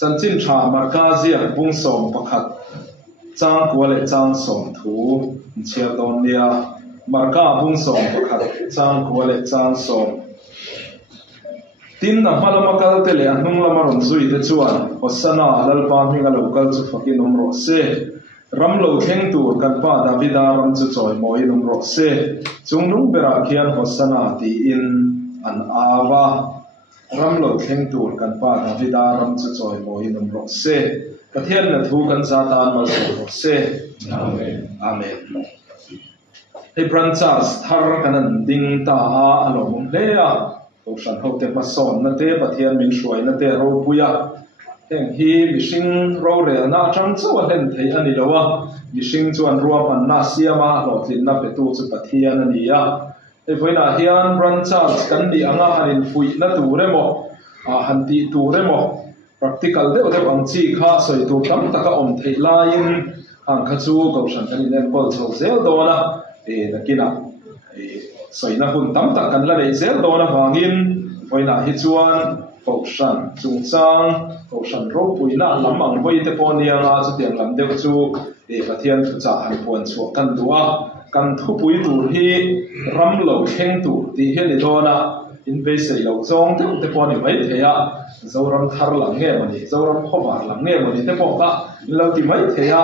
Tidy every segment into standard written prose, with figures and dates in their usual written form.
จันจินชามาร์กาเซียบุ้งสมประคัดจางกัวเล็จางสมถูเชียตอนเดียมาร์กาบุ้งสมประคัดจางกัวเล็จางสมตินน้ำมาละมากัลเตเลนุ่งละมารุนซุยเดจวนวัสนาลัลปามิงาลูกัลจุฟักินอุมโรเซรำโลเข่งตัวกันป้าดาวิดารำจุจอยมอยนุมโรเซจุงนุ่งเบราเคียนวัสนาตีอินอันอาวารำโลเข่งตัวกันป้าดาวิดารำจุจอยมอยนุมโรเซกระเทียนนัทูกันซาตานมาสุโรเซอาเมนอาเมนให้พระเจ้าทาร์กันนั้นดิ่งตาอารมณ์เลียตัวฉันเขาเตมาสอนนั่นเตปะเทียนมินช่วยนั่นเตเราปุยะแห่งฮีมิชิงเราเรียนน่าจังจวนเห็นไทยอันนี้แล้ววะมิชิงจวนรวมอันน่าเสียมาหลอดลินนับเป็นตัวจุปะเทียนอันนี้อะไอ้พวกน่าเฮียนพระเจ้ากันดีอ่างหันฟุยนั่นตัวเรื่องมั้งหันตีตัวเรื่องมั้ง practical เดี๋ยวเราอังจีข้าสวยตัวตั้งตะกอมไทยลายน์ห่างขั้วจูกับฉันกันนี่เน้นก็จะเซลโดนะนักกินอ่ะสวยนะคุณตั้งตะกันละเลยเซลโดนะฟังอินไว้น่าฮิจวนฝกฉันจุงซังฝกฉันรูปปุยน่าลำมังไว้เตปอนียงอาจุดเดียงลำเดียวจูประเทศทุจาหันปวนชัวกันตัวกันทุปุยตัวที่รำเหลาเข่งตัวที่เห็นในโดนะอินเวสต์เหลาจงเตปอนีไม่เทียเจ้ารำทาร์หลังเงี้ยมันนี่เจ้ารำขวานหลังเงี้ยมันนี่เตปอกะเราที่ไม่เทีย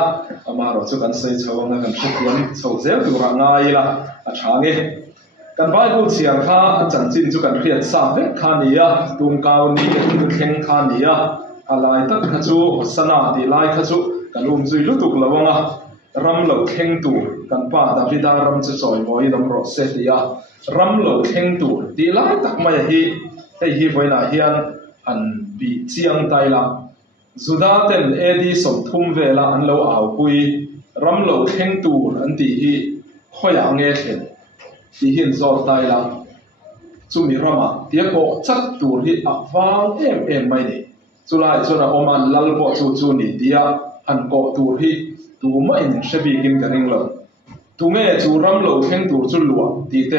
มาเราจะกันใส่ชาวนักกันชุดยันชาวเจ้าตัวง่ายละอาชาเงี้ยกันไปพูดเสียงข้าจันจินจุกันเพียรสาบเล็กขานีอะตุงกาวนี้ตุงเข่งขานีอะอะไรตั้งขจูสนาดีไล่ขจูกันลุมจุยลุตุกละวงอะรำเหลาเข่งตัวกันป้าดาวิดารำจะสอยมอยดำรอเสตีอะรำเหลาเข่งตัวดีไล่ตักไม่ฮีให้ฮีไว้หน้าเฮียนอันบีเจียงไตละสุดาเต็นเอดีสมทุ่มเวลาอันเราเอาปุยรำเหลาเข่งตัวอันตีฮีข้อยางเงี้ยเห็นที่เห็นจอดได้ละจุมีรามาเดี๋ยวก็จัดตัวที่อัฟางไม่เนี่ยจุไลจุน่ะอมันลัลปอจูนี่เดียหันก็ตัวที่ตัวไม่เนี่ยเชบีกินกันเองเลยตัวเงี้ยจูรำเหลาเข่งตัวจุลัวตีเต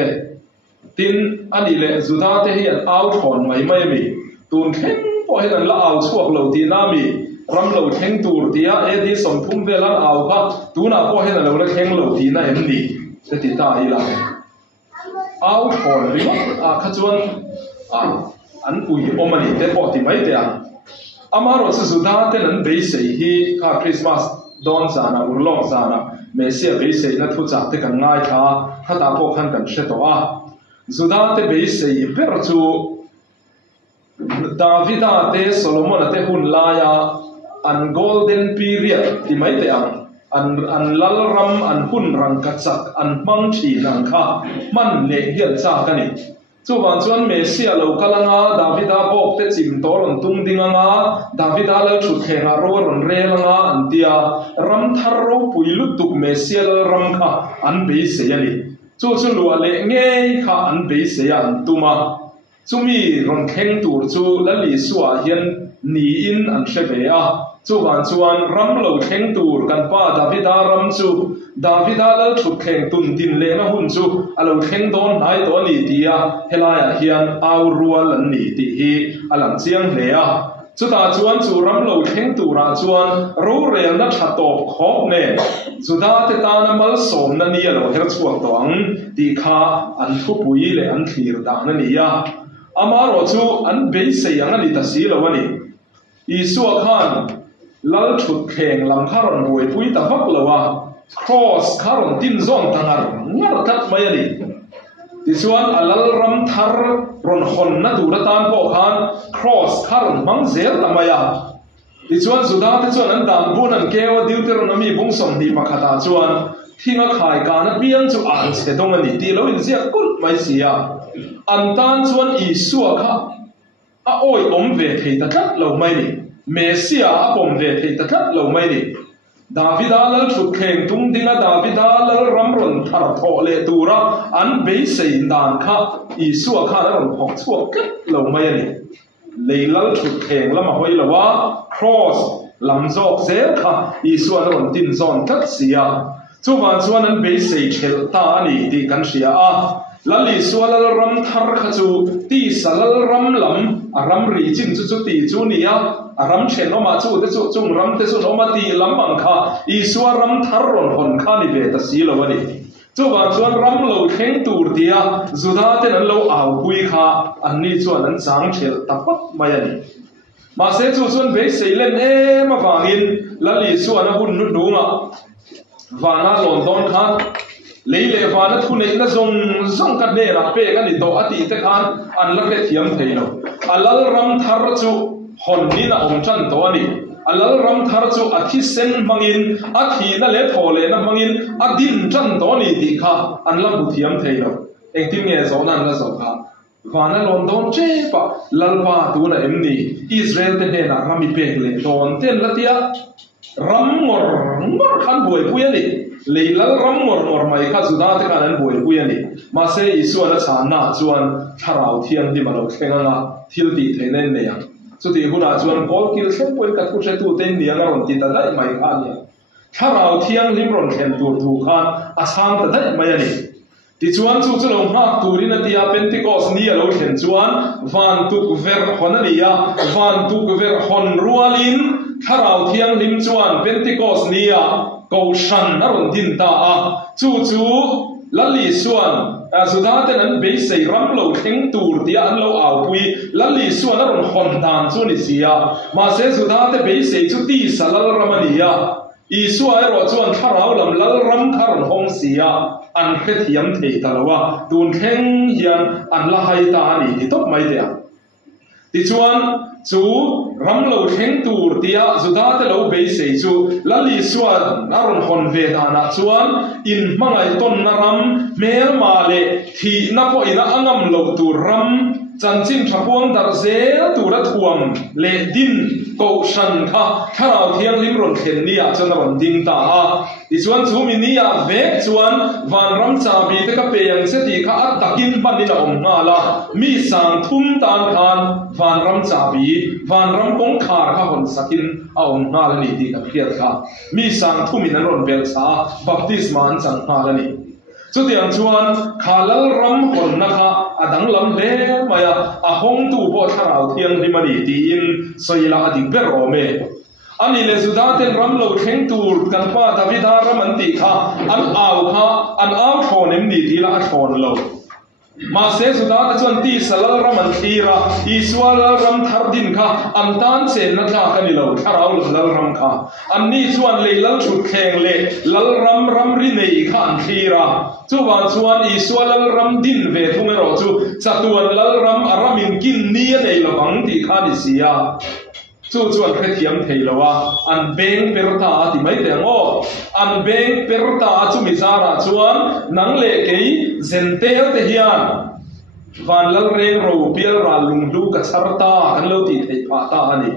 ตินอันนี้เลยจุดาเตเห็นเอาถอนไม่มีตัวเข่งพอเห็นละเอาช่วงเหลาตีน้ามีรำเหลาเข่งตัวเดียเอดีสมทุ่มเวลาเอาค่ะตัวน่ะพอเห็นเราเข่งเหลาตีน่าเห็นดีจะติดตาอีหลังเอาถอนหรือว่าขจวนอันปุยอมันนี่เด็กปกติไม่เดียอามาเราสุดท้ายเท่านั้นเบสฮีข้าคริสต์มาสดอนซานะอุลองซานะเมสเซียเบสนั่นทุกจากที่กันง่ายท่าข้าตาพวกขันกันเชตัวสุดท้ายเบสเบรจูดาวิดาเตโซโลมอนเตหุนลายาอันโกลเด้นพีเรียดที่ไม่เดียอันลัลรัมอันหุ่นรังกัดสักอันมังชีนังข้ามันเลี้ยเหี้ยจากกันนี่จู่วันจวนเมสเซียเรากำลังดาวิดาบอกเตจิมโตรนตุงดิงงาดาวิดาเราชุดแข่งรวนเรลงาอันเดียรัมทารุปุยลุตุกเมสเซียรัมข้าอันเบสเซียนี่จู่ลัวเลี้ยเงี้ยข้าอันเบสเซียอันตุมาจู่มีรอนเข่งตัวจู่ละลิสวาเฮียนนีอินอันเชเบียจู่วันจวนรำเหลาเข่งตัวกันป้าดาวิดารำจู่ดาวิดาเราชุดแข่งตุนดินเล่นหุ่นจู่เราเข่งโดนนายตัวนี้ดีอ่ะเฮลายเฮียนเอารัวลันนี้ดีฮีอลังเสียงเลียจู่ตาจวนจู่รำเหลาเข่งตัวราจวนรู้เรียนนัดหัดตบขอบเน่จู่ตาเตตานมัลสมนั่นนี่เราเฮรชวกตัวงดีข้าอันทุบปุยเลยอันขีรดานั่นนี่อ่ะอามาเราจู่อันเบสยังอันนี้ตัดสีแล้ววันนี้อีสัวขันลัลชุดแข่งลำคารอนบวยปุยตะฟักเลวะ cross คารอนตินซอนต่างหากงัดกัดไม่ยันที่ส่วนลัลรัมทาร์รอนคนนัดดูรัตันพอขัน cross คารอนมังเซลต่างไม่ยันที่ส่วนสุดาที่ส่วนนั้นดังบุญนั้นเกี่ยวดิวเตอร์นามีบุ้งสมดีมาขัดส่วนที่นักขายการนั้นเบี้ยนจู่อ่านเสดงอันนี้ที่เราอินเสียกุลไม่เสียอันตันส่วนอีสัวค่ะโอ้ยอมเวทีตะกัดเราไม่ดีเมสเซียอมเวทีตะกัดเราไม่ดีดาวิดาลชุดแข่งตุ้งดิงดาวิดาลรำรนทาร์ทอเลตูระอันเบสอินดานค่ะอีสัวค่ะนั้นหกสัวกัดเราไม่ดีเลยลชุดแข่งแล้วมาไว้ละว่า cross ลำจอกเสียค่ะอีสัวนั้นตินซอนกัดเสียจู่วันนั้นเบสเชลตานี่ดีกันเสีย ละลิสวลลรำทาร์ขจูตีสลลรำลำรำรีจินจูตีจูเนียรำเชนอมาจูเตจูจุงรำเตจูนอมาตีลำบังคาอีสวรำทาร์รอนหอนข้านิเบตสีลวันนี้จูวันชวนรำเราเข่งตูร์เดียจุดาเตนันเราเอาคุยข้าอันนี้ชวนนั้นสังเชลตับปักมายันมาเสจูชวนเบสเลนมาฟังอินละลิสวลหุ่นนุ่นดูงะวานาลอนดอนข้าเลยเลวานัทคุณเองนะซงกันเนี่ยนะเป้กันนี่โตอดีตกันอันลักเล็กเทียมเทียนอัลลัลรำทาร์จูหอนนี่นะองจันตัวนี้อัลลัลรำทาร์จูอาทิเซนมังอินอาทินั่นเล็กโหเลนะมังอินอดินจันตัวนี้ดีค่ะอันลักบุเทียมเทียนเองที่เงี้ยสองนั้นนะสองค่ะวานาลอนดอนเจ็บลัลวาตัวน่ะเอ็มนี่อิสราเอลเนี่ยนะรามีเป้เลยโดนเต้นละเทียรำงอร์ขันบวยพุยนี่เลยลัลรำงอร์ไม่ข้าสุดาที่การนั้นบวยพุยนี่มาเสียอิสุวรรณชานาจวนชาราวเทียมที่มาเราเข่งงาทิลตีเทนเนี่ยสุดที่คุณอาจวนพอคิลเช่นเป็นกับผู้ใช้ตัวเต้นเนี่ยนะรอนตีแต่ได้ไม่ข้าเนี่ยชาราวเทียมริมรอนเข็นตัวถูกข้าอาสามแต่ได้ไม่ยันนี่ที่ชวนจู่ๆลงมาตูรินที่อาเป็นที่กอสนี่เราเห็นชวนวันตุกเวอร์ฮอนนี่วันตุกเวอร์ฮอนรัวลินถ้าเราเที่ยงริมชวนเป็นที่กอสนี่กูชันนรนดินตาจู่ๆละลิส่วนสุดท้ายนั้นเบสใส่รำเราเข่งตูร์ที่อันเราเอาปุยละลิส่วนนรนหอนดานส่วนนี้เสียมาเสียสุดท้ายเบสใส่จุดที่สลัลรามนีอีส่วนเราส่วนถ้าเราลำลัลรำถ้ารนหงเสียอันเทียมเทตลว่าดูนเข่งเฮียนอันละให้ตานี่ที่ตบไม่เดียที่ชวนจู่รำเราเข่งตูร์ที่สุดท้ายเราเบสใส่จู่ละลิส่วนนรนหอนเวทานาชวนอินมังไอต้นนรำเมลมาเลที่นับว่าอินะอังมเราตูรำจันจินทับวงดาร์เซตูระทวมเลดินกูชันค่ะถ้าเราเที่ยงริมรอนเข็นนี่จนรอนดิงตาที่ชวนจู่มินี่เวกชวนวันรำจาบีเตก็เปียงเสติค่ะอัตตะกินบันนี่นะองมาละมีสังทุ่มตานคานวันรำจาบีวันรำกงขาร์ค่ะคนสกินเอาองมาละนี่ที่กับเพียรค่ะมีสังทุ่มมินันรอนเบลซาบัพติสมานสังมาละนี่สุดที่ชวนขาลลรำคนนะคะดังลำเล่มาหงตูบทเราเที่ยงริมานีตีนสยละดิเบรโอเมอันนี้เลยสุดาเต็นรำเราเข่งตูร์กันป้าดาวิดารมันติค่ะอันเอาชนนิมดีทีละชนเรามาเสสุดาแต่ชวนที่สลัลรำมันทีระอีสวาลรำทาร์ดินค่ะอันตันเซนนักกันนี่เราถ้าเราลัลรำค่ะอันนี้ชวนเลยลัลชุดแข่งเลยลัลรำริเนยค่ะอันทีระจู่วันชวนอีสวาลรำดินเวทุเมโรจู่จัตุวันลัลรำอารามินกินนี่ในละบังที่ข้าดิเสียจู่ๆอันเทียมเทลว่าอันเบงเปรตาที่ไม่เตียงอันเบงเปรตาจู่มิซาระชวนนังเล็กเซนเตลเทียนวันละเรงรูเปียราลุงดูกัสรตาอันเราติดไอ้ปาตานี่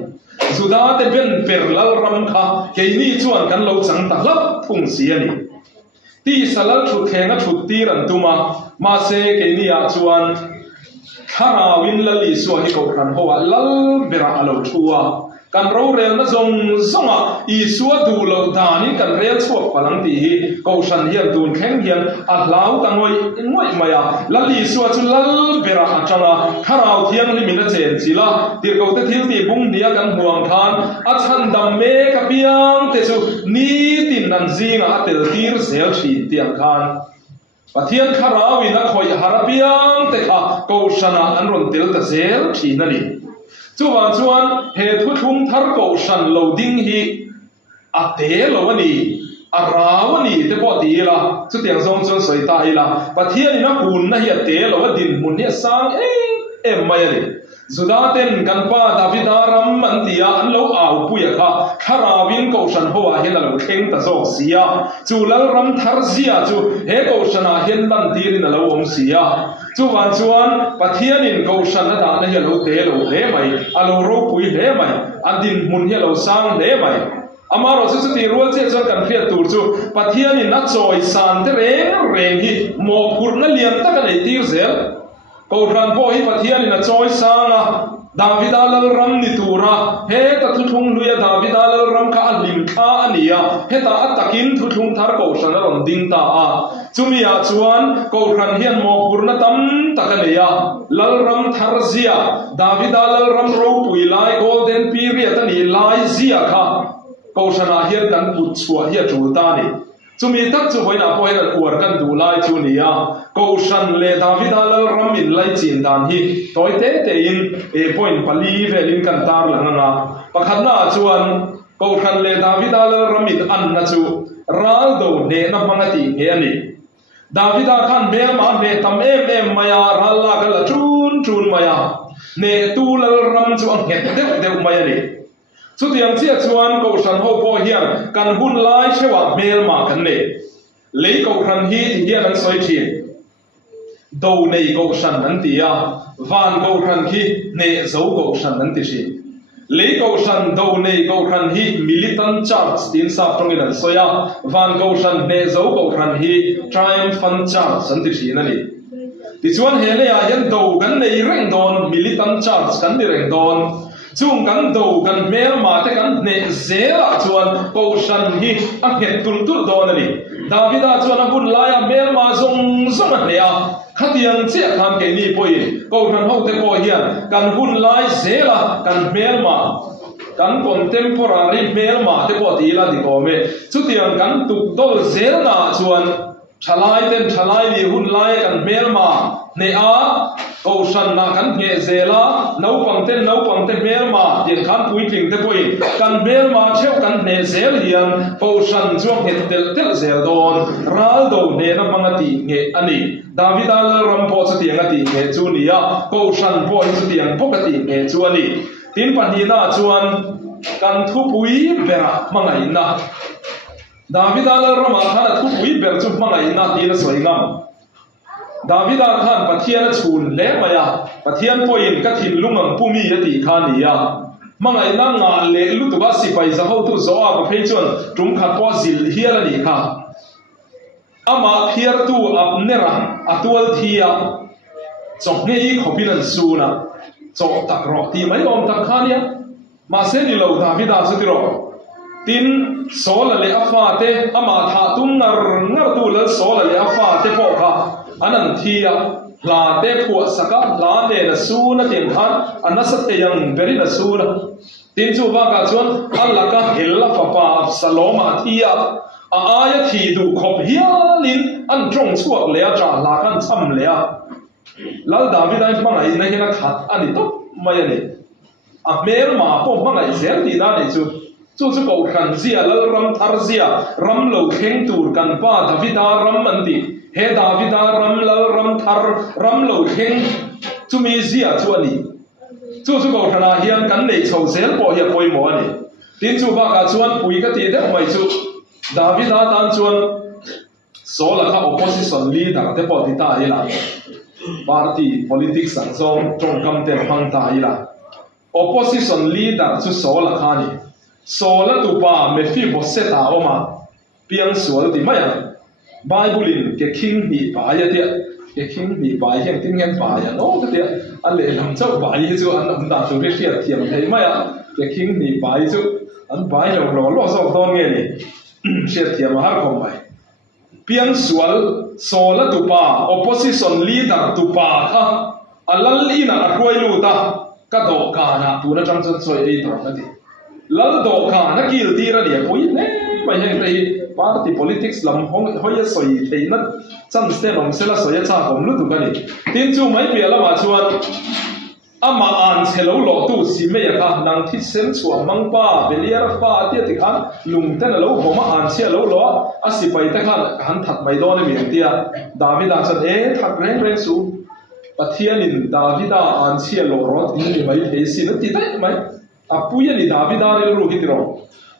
สุดาเตเป็นเปรลรำค่ะเกนี่ชวนกันเราจังตะลับทุ่งเสียนี่ที่สลัดชุดแข่งชุดตีรันตุมาเซเกนี่ชวนข้าราวินละลิส่วนที่เขาคันหัวลัลเบราอโลชัวกันเราเรียนนะทรงอีสัวดูเราดานี่กันเรียนสวบพลังตีกูฉันเฮียนดูนแข็งเฮียนอัดลาวกันงวยมายาละลิสัวจุลัลเบราอัจฉริข้าเราเที่ยงลิมินเจนสิละที่เขาจะทิ้งที่บุ้งเดียกันห่วงทานอัจฉริดำเมกับเพียงแต่สุนี่ตินันซีงอัตเตลทีร์เซลชีเตียงคานปะเทียนข้าเราวินักคอยหาระเพียงแต่ข้ากูฉันอันรุนเตลตเซลชีนั่นนี่จู่วันชวนเหตุทุ่มทาร์กูฉันเราดิ้งฮีอัตเตลวันนี้อาราวนี่เทปอดีละสุดที่ยังทรงจนสวยตายละปะเทียนนี่นักบุญนะเฮียเตลวันดินมุนเนี่ยสร้างไม่เลยสุดาเต็นกันป้าดาวิดารำมันตีอันเราเอาปุยค่ะข้าราวินกูฉันหัวเห็นเราเข่งตะโซเสียจู่ลัลรำทาร์เสียจู่เฮกูฉันเห็นบันตีนี่เราองเสียจู่วันชวนปะเทียนินกูฉันนั่นด่าเนี่ยเราเตะเราเล่ไหมเรารู้ปุยเล่ไหมอันดินมุนเนี่ยเราสร้างเล่ไหมอามาเราสุดที่รู้เจ้าจนกันเพียรตูจู่ปะเทียนินนัดจอยสันเตเร่งฮีโมกุรนั่นเลี้ยงตั้งกันไอ้ตีเซลกูรันพ่อฮิปะเทียนินนัดจอยสัง Davida lal ram ni tura he ta thu thung luya Davida lal ram kha alim kha ania he ta atakin thu thung thar ko sana ron ding ta a chumia chuan ko ran hian mo purna tam takania lal ram thar zia Davida lal ram ro pui lai golden period ani lai zia kha ko sana hian kan put chua hi chu ta ni chumi tak chu hoina po hian uar kan du lai chu nia ko san le Davida lal ram in lai chin dan hi toy te in e point pali velin kan tar langa pakhatna chuan ko khan le Davida lal ram in an na chu ral do ne na mangati he ani Davida khan mel ma me tam em maya ralla kala chun maya ne tu lal ram chu ang het de maya ni chu tiang chia chuan ko san ho po hian kan hun lai chewa mel ma kan ne le ko khan hi hian an soi thi do nei ko san an tia van ko khan hi ne zo ko san an ti si le ko san do nei ko khan hi militant charge tin sa tongin an soya van ko san ne zo ko khan hi triumphant charge an ti si na ni ti chuan he le ya hian do kan nei reng don militant charge kan ni reng don chung kan do kan mel ma te kan ne zela chuan ko san hi a het tul don ani Davida chuan a bun laia mel ma zong a hnea khatiang che khan ke ni poi ko ran ho te ko hian kan bun lai zela kan mel ma kan contemporary mel ma te ko ti la di ko me chu tiang kan tuk dol zel na chuan thalai ni hun lai kan mel ma ne a ko san na kan nge zela no pangte mel ma din khan pui ting te poi kan mel ma cheu kan ne zel hian ko san chuang het tel zel don ral do ne na mangati nge ani Davida ram po cha tiang ati nge chu nia ko san po chu tiang po ka ti nge chu ani tin pani na chuan kan thu pui bera mangai na Davida ram khan thu pui ber chu mangai na ti na soingam Davida khan pathian chun le maya pathian poin ka thin lungam pumi yati khania mangai na nga le lutuba sipai za ho tu zo a pa pheichon tum kha po zil hiala ni kha ama phiar tu apnera atual thia chok nei khopinan suna chok tak ro ti mai om tak khania ma se ni lo Davida su ti ro tin sola le afa te ama tha tum nar tu le sola le afa te po kha anan thia la te phu saka la ne na su na tin khan anasat te yang beri na su na tin chu wa ka chuan alla ka hella fa pa saloma thia a aya thi du khop hialin an trong chuak le a tra la kan cham le a lal Davida ma ngai na hena khat ani to mai ani a mer ma po ma ngai zel ti da ni chu ko khan zia lal ram thar zia ram lo kheng tur kan pa Davida ram an ti he Davida ram lal ram thar ram lo kheng chu mi zia chu ani chu ko khana hian kan nei chho zel po hi poi mo ani tin chu ba ka chuan pui ka ti de mai chu Davida tan chuan sola ka opposition leader te po ti ta ila party politics sang song trong kam te phang ta ila opposition leader chu sola khani sola tu pa me fi bo seta oma piang sual ti maya Bible in ke king ni pa ya dia ke king ni pa yang tin ngan pa ya no ke dia ale lam chau pa yi chu an am da chu re fiat thiam thei maya ke king ni pa yi chu an bai lo so don nge ni fiat thiam har khom mai piang sual sola tu pa opposition leader tu pa kha alal ina akwai lu ta ka do ka na tu na chang chan soi ei to na ti lal do ka na kil ti ra dia pui ne mai hen rei party politics lam hong hoya soi thei na chan ste long sela soya cha kom lu tu ka ni tin chu mai pe la ma chuan ama an chelo lo tu si me ya ka nang thi sem chu mang pa beliar pa ti ti khan lung ten lo homa an sia lo lo a si pai ta khan han that mai do ne mi tia Davida chan e that reng su pathian in Davida an sia lo ro ni mai he si na ti dai mai apuya ni Davida re ru hi ti ro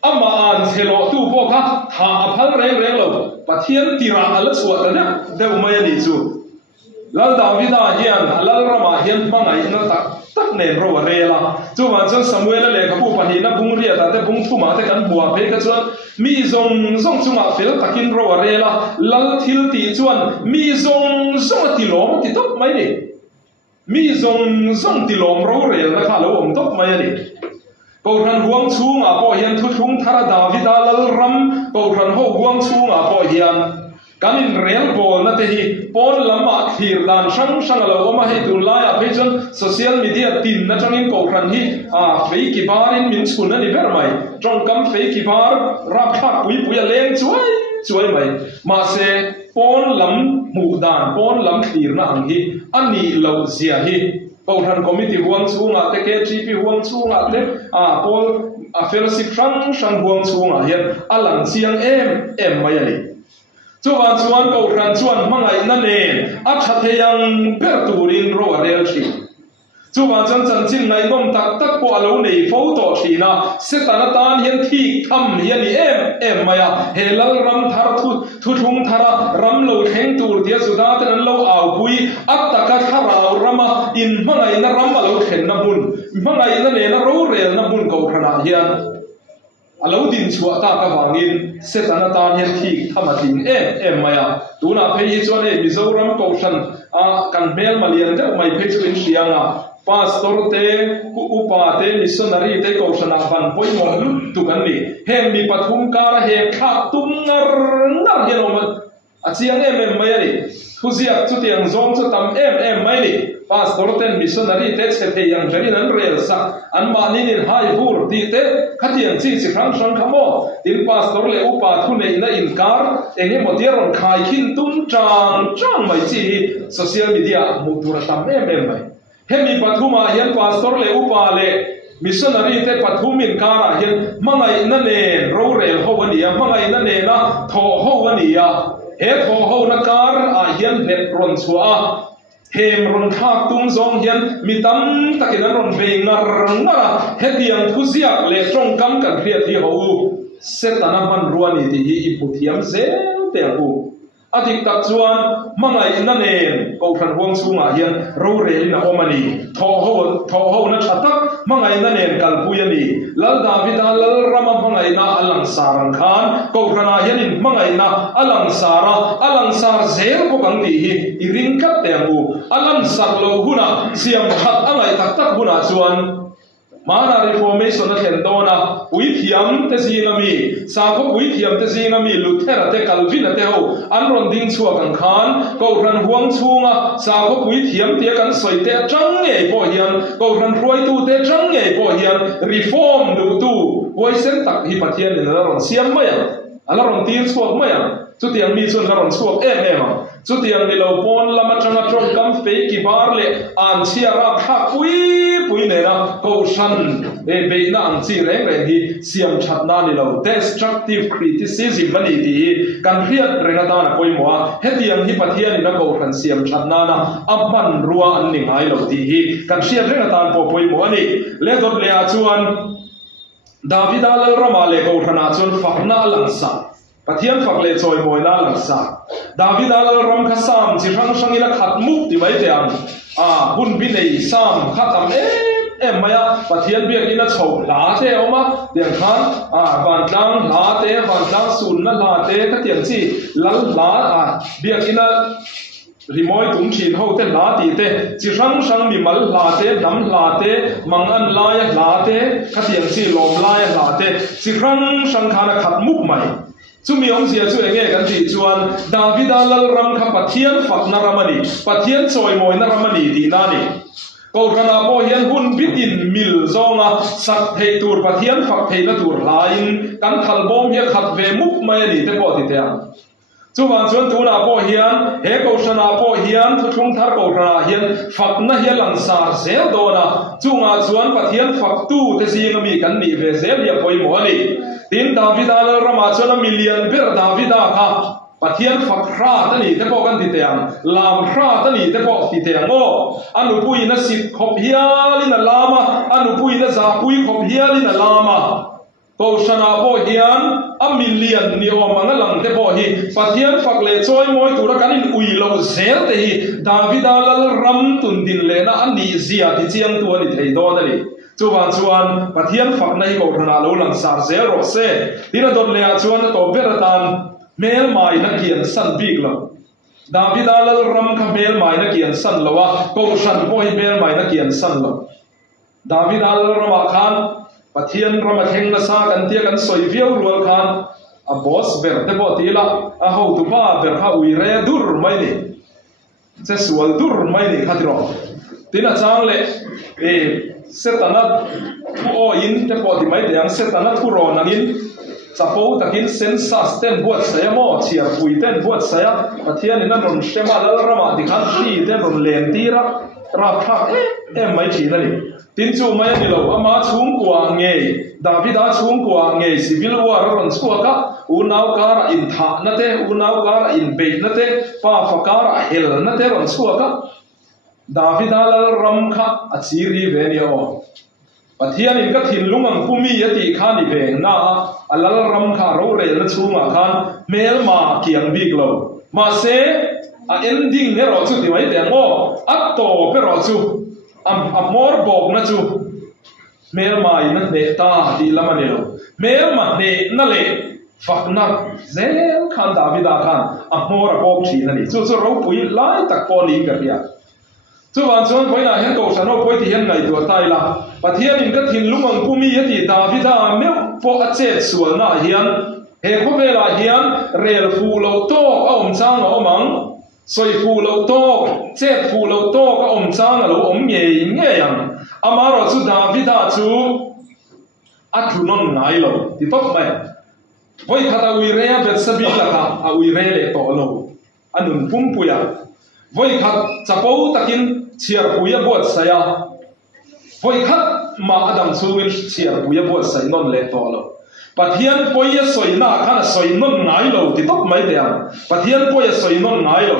ama an chelo tu po kha tha phal reng lo pathian tira ala suat na de mai ni chu lal Davida hian lal rama hian mangai na tak nen ro re la chu wan chan Samuel le ka pu pani na bung ria ta te bung thu ma te kan bua pe ka chuan mi zong chunga fel takin ro re la lal thil ti chuan mi zong ti lo ti top mai ni mi zong ti lom ro re na kha lo om tok mai ani ko ran huang chunga po hian thu thung thara David alal ram ko ran ho huang chunga po hian kanin real bol na te hi pon lama thir dan sang sang lo ma he tun la ya phejon social media tin na changin ko ran hi fei ki barin min chun ani ber mai trong kam fei ki bar rap thak pui pui leng chuai mai ma se pon lam mu dan pon lam thir na ang hi ani lo zia hi ko ran committee huang chunga te ke gp huang chunga te pol fellowship sang huang chunga hian alang chiang em mai ani chuan ko ran chuan mangai na nen a thatheyang per turin ro rel thi chuan chan chin ngai bom tak po alo nei photo thina setana tan hian thi kham hian ni em maya helal ram thar thu thung thara ram lo theng tur dia suda tan lo au pui attaka tharau rama in mangai na ram lo then na bun mangai na ne na ro rel na bun ko khana hian alo din chua ta ka wangin setana tan hian thi thamatin em maya tuna phei hi chuan e Mizoram ko than kan mel malian de mai phei chu in sianga pastor te upa te missionary te ko thana ban poi mo tu kan ni hem mi pathum kara he kha tum ngar hian om achiang em maya ni thuziak chu tiang zong chu tam em mai ni pastor ten missionary te chhe yang jarin an rel sa an ma nin in hai bur ti te khatiang chi khang sang khamo tin pastor le upa thu nei na inkar enge modiaron khai khin tum chang mai chi social media mu tur tam em mai hemi pathuma hian pastor le upa le missionary te pathumin kara hian mangai na ne ro rel ho ania mangai na ne na tho ho ania he tho ho na kar hian het ron chua hem ron thak tum zong hian mitam takin an ron ve ngar hetiang thuziak le trong kam kan hriat hi ho setana man ruani ti hi iputhiam zel te hu adik tak chuan mangai na nen ko than huang chunga hian ro rel na omani tho ho na thatak mangai na nen kalpui ani lal David lal rama mangai na alang sarang khan ko thana hian in mangai na alang sar zel ko bang ti hi iring kat te hu alang sar lo huna siam khat angai tak huna chuan mana reformation na thendona pui thiam te zinami sa ko pui thiam te zinami Luther te Calvin te ho an ron ding chua kan khan ko ran huang chunga sa ko pui thiam te kan soi te chang nge po hian ko ran roi tu te chang nge po hian reform du tu wai sen tak hi pathian ni ron siam maya ala ron tir chuak maya chu tiang mi chun la ron chuak em chu tiang ni lo pon lama changa trong kam fei ki bar le an chia ra kha pui ne na ko shan be na ang chi reng hi siam that na ni lo destructive criticism mani ti kan riat renga da na poi mo he tiang hi pathian ni na ko ran siam that na aman ruwa an ni ngai lo ti hi kan sia renga tan po poi mo ani le dot le a chuan David al ramale ko thana chun fakna langsa pathian fakle choi moina langsa David al ram kha sam chi rang ila khat muk ti mai te ang hun bi nei sam khatam em maya pathian biak ina chho la te oma tiang khan ban tlang la te ban tlang sun na la te ka tiang chi lal la biak ina rimoi tum chin ho te la ti te chi rang mi mal la te dam la te mangan la ya la te ka tiang chi lom la ya la te chi rang khana khat muk mai chumi ong sia chu enge kan ti chuan David alal ram kha pathian fakna ramani pathian choi moi na ramani ti na ni ko rana po hian hun bitin mil zonga sak thei tur pathian fak thei na tur lain kan thal bom hi khat ve muk mai ni te po ti te chuan tu na po hian he ko sana po hian thu thung thar ko rana hian fakna hi langsar zel do na chunga chuan pathian fak tu te singa mi kan ni ve zel ya poi mo ni tin David al rama chona million per David ka pathian fakra tani te po kan ti te ang lam kra tani te po ti te ang o anu pui na sit khop hiali na lama anu pui na za pui khop hiali na lama ko sana po hian a million ni o mangalang te po hi pathian fakle choi moi tura kanin ui lo zel te hi David al ram tun din le na ani zia ti chiang tu ani thei do na ni chuan pathian fak nei ko thana lo lang sar zero se tira dot le chuan to beratan mel mai na kian san big lo David alal ram kha mel mai na kian san lowa ko san po hi mel mai na kian san lo David alal ram khan pathian ram theng na sa kan tia kan soi viau rual khan a boss ber te bo tila a ho tu pa ber kha ui re dur mai ni che sual dur mai ni khatiro tina chang le e setanat o in te po ti mai yang setanat ku ro nangin chapo takin sensas ten buat saya mo chiar pui ten buat saya pathian in ron shema lal rama dikhan thi ten ron len tira ra pha em mai chi na ni tin chu mai ni lo ama chung kwa nge David a chung kwa nge civil war ron chua ka unau kara in tha na te unau kara in be na te pa fa kara hel na te ron chua ka David alal ram kha achiri ve ni o pathian in ka thin lungang pumi yati khani ve na alal ram kha ro re na chunga khan mel ma kiang big lo ma se a ending ne ro chu ti mai te ngo at to pe ro chu am mor bok na chu mel mai na ne ta ti lamani lo mel ma ne na le fak na zel khan David a khan a mor bok thi na ni chu ro pui lai tak po ni ka ria chu wan chuan poina hen ko sano poi ti hen ngai tu tai la pathian in ka thin lumang pumi yati David a me po a che sual na hian he ko vela hian rel fu lo to a om chang a omang soi fu lo to che fu lo to ka om chang a lo om nge nge yang amaro chu David a chu a thunon ngai lo ti top mai voi khata ui re bet sabi la ka a ui re le to lo anun pum puya voi khat chapo takin chiar puya bot saya voi khat ma adam chuin chiar puya bot sai non le to lo pathian poya soina khana soinon ngai lo ti top mai dia pathian poya soinon ngai lo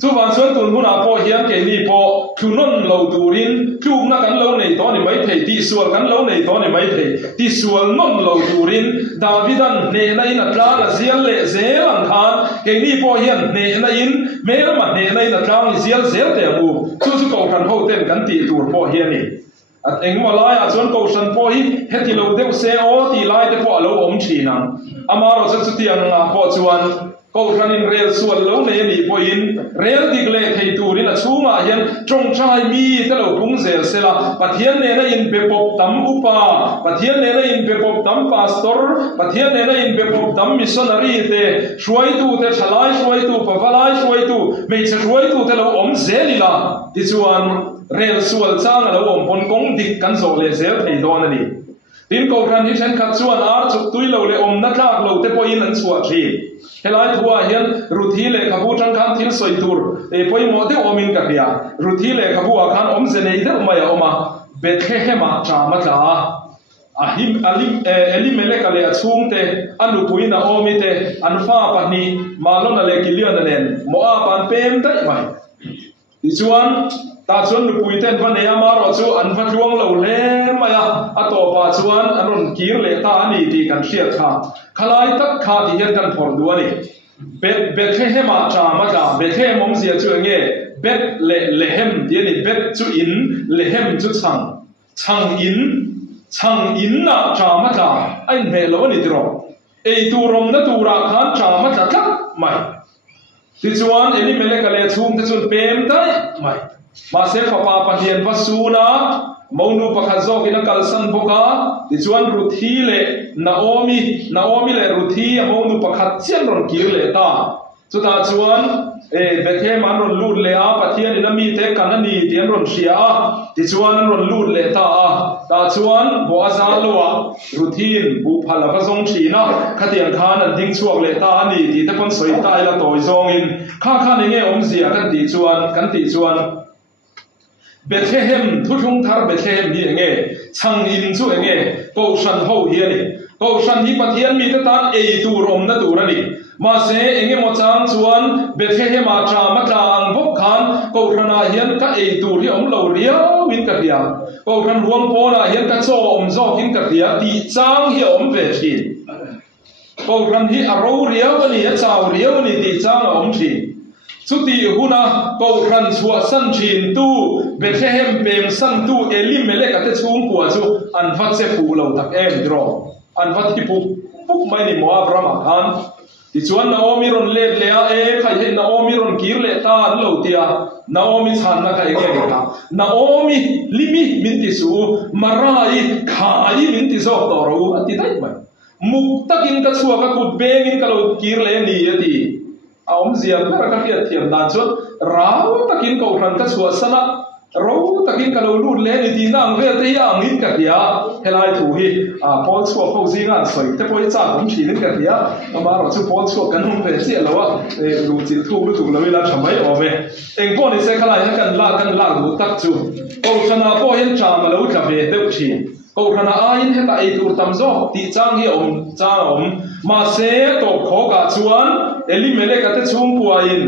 chu wan chuan tun huna po hian ke ni po thunon lo turin thuk na kan lo nei to ni mai thei ti sual kan lo nei to ni mai thei ti sual non lo turin Davidan ne na in atla la zial le zelan khan ke ni po hian ne na in mel ma ne na in atla ni zial zel te mu chu ko kan ho ten kan ti tur po hian ni at eng mo lai a chuan ko san po hi heti lo deu se o ti lai te po lo om thina amaro chu ti ang na po chuan ko ranin rel sual lo ne ni po in rel digle thei turin a chunga hian trong chai mi te lo pung zel sela pathian ne na in be pop tam upa pathian ne na in be pop tam pastor pathian ne na in be pop tam missionary te shuai tu te thalai shuai tu pavalai shuai tu me che shuai tu te lo om zelila ti chuan rel sual chang lo om pon kong dik kan zo le zel thei don ani tin ko ran hi chen khat chuan ar chuk tui lo le om na tlak lo te po in an chua thi helai thua hian ruthi le khabu tang khan thil soi tur e poi mo te omin ka pia ruthi le khabu a khan om se nei de mai oma Bethlehem cha ma ta ahim alim elimele ka le achung te anu puina omi te an fa pa ni malona le kilion nen mo a pan pem dai mai ichuan ta chuan nu pui ten van ya ma ro chu an va luang lo le maya a to pa chuan an ron kir le ta ani ti kan hriat kha khalai tak kha ti hian kan phor du ani Bethlehem a cha ma ta Bethlehem om zia chu nge bet le lehem ti ni bet chu in lehem chu chang in na cha ma ta ai me lo ni tro ei tu rom na tu ra khan cha ma ta thak mai ti chuan eni mele ka le chum te chun pem dai mai ma se fa pa pa hian va suna monu pakhat zo kina kalsan boka ti chuan ruthi le naomi le ruthi monu pakhat chian ron kir le ta chu ta chuan Bethlehem an ron lut le a pathian ina mi te kanani ti an ron hria ti chuan an ron lut le ta ta chuan bo azal lowa ruthin bu phala va zong thina khatiang khan an ding chuak le ta ani ti te pon soi tai la toi zong in kha ni nge om zia kan ti chuan Bethlehem thuthung thar Bethlehem hi enge chang in chu enge ko san ho hi ani ko san hi pathian mi te tan ei tur om na tur ani ma se enge mo chang chuan Bethlehem a tra ma ta ang bok khan ko rana hian ka ei tur hi om lo ria win ka ria ko ran ruang po na hian ka cho om zo kin ka ria ti chang hi om ve thin ko ran hi a ro ria ani a chaw ria ani ti chang a om thin chuti huna ko ran chua san thin tu Bethlehem pem san tu elimele ka te chung kwa chu an vat se fu lo tak em dro an vat ki puk mai ni mo Abraham khan ที่ชวนNaomiรอนเล่เลี้ยใครเห็นNaomiรอนกีร์เล่ตาเหล่าเตียNaomiชันนักใครเก่งครับNaomiลิมิมินติสูมาราอีขายมินติสอบต่อรู้อธิได้ไหมมุกตะกินกระชัวกระกุดเบงินกระโดดกีร์เล่นี่ดีเอาเสียงพระกษัตริย์เทียมดานชดเราตะกินกรันกระชัวสนะเราตะกินกระโดดลูดเล่นดีนั่งเรียตีอ่างนิดกระเดียเฮลัยถูฮีพอชัวเขาซิงานสวยแต่พอจ่าผมฉีนิดกระเดียมาเราชัวพอชัวกันหุ่นเป็นเสียแล้วว่าลูจิตถูกหรือถูกแล้วเวลาทำไมออกไหมเองพอนี่เสกอะไรให้กันลากดูตักจูก็ขณะพอเห็นจามแล้วจะเบเต้ชีก็ขณะอายินให้ตาไอตูตำโซ่ตีจ้างให้จ้างมาเสตกขอกาชวนเอลิเมเลกเตชุ่มปัวอิน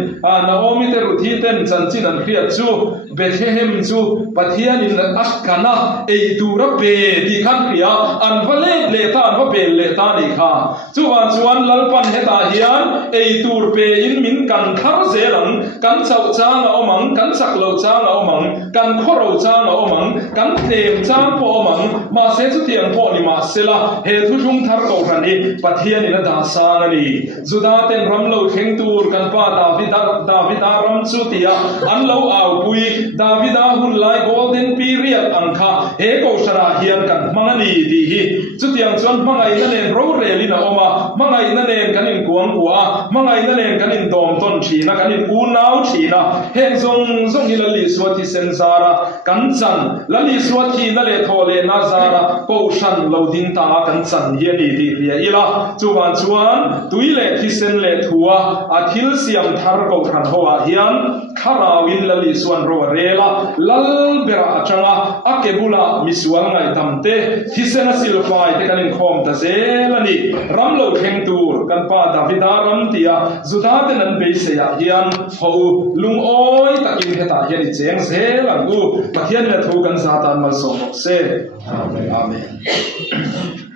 Naomiเตรุทีเต้นจันจินันเครียดจูเบเทเฮมจูปะเทียนินอักกันนะไอตูระเบดีขันเครียอันพเลเลตานพเบเลตานีค่ะจูวันชวนลัลปันเฮตาเฮียนไอตูเปอินมินกันทาร์เซลังกันเจ้าจ้างเอามังกันสักเหล่าจ้างเอามังกันข้อเราจ้างเอามังกันเตมจ้างพอมังมาเสจุเตียงพอนิมาเสละเฮตุจุงทาร์กรันนีปะเทียนินดาสานีจุดาเต็นรำเหล่าเข่งตูร์กันป้าดาวิดารำสุติยาอันเหล่าเอาปุยดาวิดาหุ่นไลโกลเด้นปีเรียดอังคาเฮโกชราเฮียนกันมังนีดีฮีจุดยังชวนมังไงนั่นเองรู้เรลินาออกมามังไงนั่นเองกันอินกวงกัวมังไงนั่นเองกันอินดอมต้นชีนะกันอินอูนาวชีนะเฮงทรงฮิลลิสวัติเซนซาระกันจันลลิสวัตินั่นเลทอเลนาซาระโกชันเหล่าดินตากันจันเฮียนีดีเรียอีละจูวันชวนตุยเลที่เซนเลทัวอาทิลเสียงทาร์กขันหัวเฮียนคาราวินลลิสวนโรเรลาลลเบราจังอาอักเกบุลามิสวังไงตัมเตที่เซนสิลฟายเทกันอินคอมตาเซลนีรัมโลเข่งตูร์กันป้าดาวิดารัมตียาจุดาเตนันเบสยาเฮียนหูลุงโอยตะกินเฮตาเฮียนเจงเซลังกูมาเฮียนเลทูกันซาตานมาส่งเซอาเมน